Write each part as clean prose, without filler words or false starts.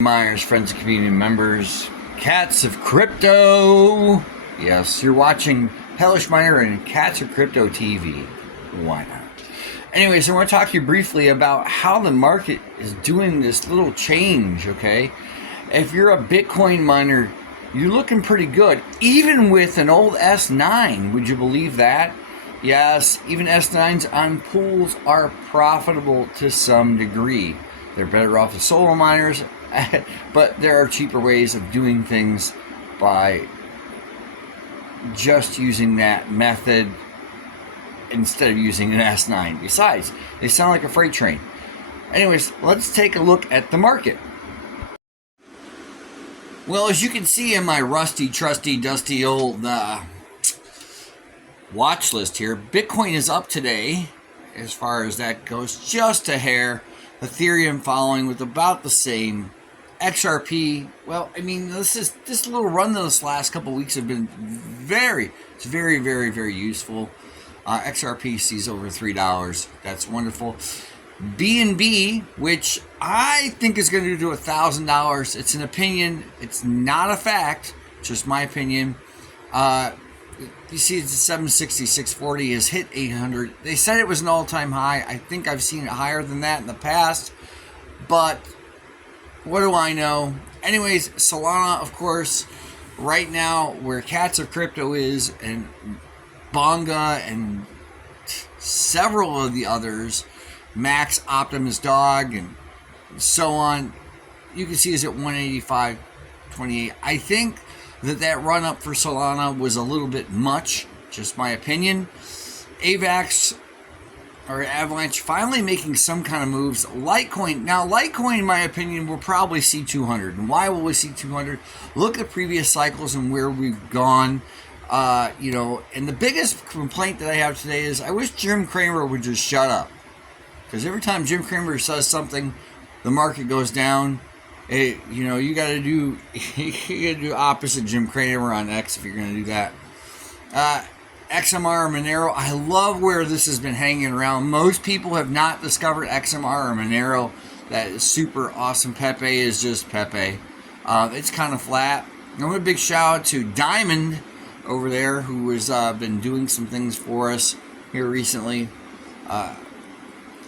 Miners, friends and community members, Cats of Crypto. Yes, you're watching Hellish Miner and Cats of Crypto TV. Why not? Anyways, I want to talk to you briefly about how the market is doing this little change, okay? If you're a Bitcoin miner, you're looking pretty good. Even with an old S9, would you believe that? Yes, even S9s on pools are profitable to some degree. They're better off as solo miners, but there are cheaper ways of doing things by just using that method instead of using an S9. Besides, they sound like a freight train. Anyways, let's take a look at the market. Well, as you can see in my rusty, trusty, dusty old watch list here, Bitcoin is up today, as far as that goes, just a hair. Ethereum following with about the same. XRP, well, I mean, this little run this last couple weeks have been very, very useful. XRP sees over $3. That's wonderful. BNB, which I think is going to do $1,000. It's an opinion. It's not a fact. Just my opinion. You see, it's 760, 640 has hit 800. They said it was an all-time high. I think I've seen it higher than that in the past. But what do I know? Anyways, Solana, of course, right now where Cats of Crypto is, and Bonga, and several of the others, Max, Optimus Dog, and so on, you can see is at 185.28. I think that run up for Solana was a little bit much, just my opinion. AVAX or Avalanche finally making some kind of moves. Litecoin, now Litecoin in my opinion will probably see 200. And why will we see 200? Look at previous cycles and where we've gone. And the biggest complaint that I have today is I wish Jim Cramer would just shut up. Because every time Jim Cramer says something, the market goes down. You got to do opposite Jim Cramer on X if you're going to do that. XMR or Monero, I love where this has been hanging around. Most people have not discovered XMR or Monero. That is super awesome. Pepe is just Pepe. It's kind of flat. And a big shout out to Diamond over there, who has been doing some things for us here recently.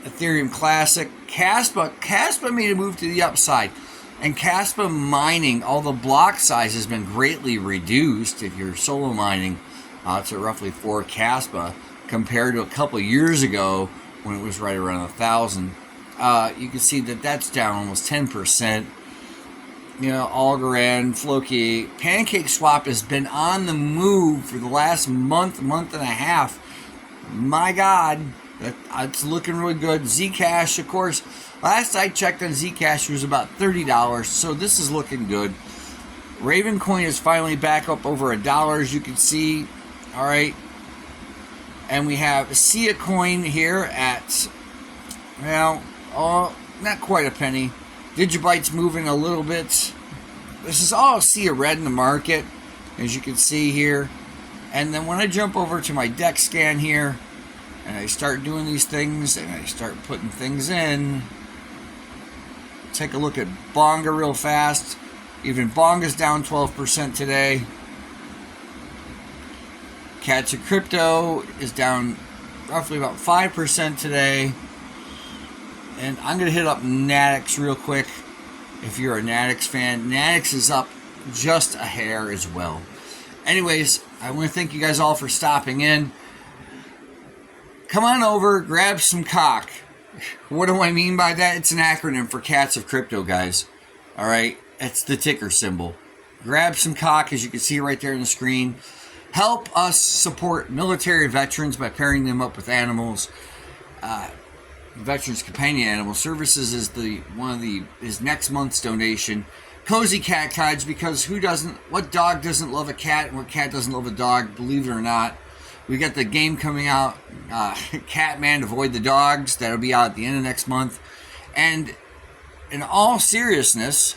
Ethereum Classic. Caspa made a move to the upside. And Caspa mining, all the block size has been greatly reduced if you're solo mining to roughly 4 Caspa compared to a couple of years ago when it was right around 1,000. You can see that that's down almost 10%. Algorand, Floki, PancakeSwap has been on the move for the last month and a half. My God, it's looking really good. Zcash, of course, last I checked on Zcash, it was about $30, so this is looking good. Ravencoin is finally back up over $1, as you can see. All right, and we have SHIBACOIN here at, not quite a penny. Digibyte's moving a little bit. This is all sea of red in the market, as you can see here. And then when I jump over to my deck scan here, and I start doing these things, and I start putting things in, take a look at Bonga real fast. Even Bonga's down 12% today. Cats of Crypto is down roughly about 5% today. And I'm going to hit up Natix real quick. If you're a Natix fan, Natix is up just a hair as well. Anyways, I want to thank you guys all for stopping in. Come on over, grab some cock. What do I mean by that? It's an acronym for Cats of Crypto, guys. All right, it's the ticker symbol. Grab some cock, as you can see right there on the screen. Help us support military veterans by pairing them up with animals. Veterans Companion Animal Services is next month's donation. Cozy Cat Kides, because what dog doesn't love a cat, and what cat doesn't love a dog, believe it or not. We got the game coming out, Catman Avoid the Dogs. That'll be out at the end of next month. And in all seriousness,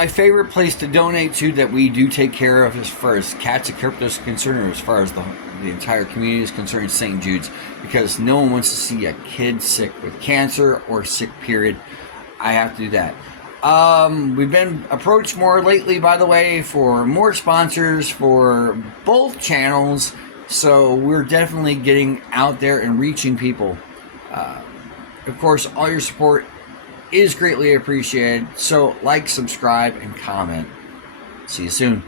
My favorite place to donate to that we do take care of as far as Cats of Crypto is concerned, or as far as the entire community is concerned, St. Jude's, because no one wants to see a kid sick with cancer or sick, period. I have to do that. We've been approached more lately, by the way, for more sponsors for both channels, so we're definitely getting out there and reaching people. Of course, all your support is greatly appreciated, so like, subscribe, and comment. See you soon.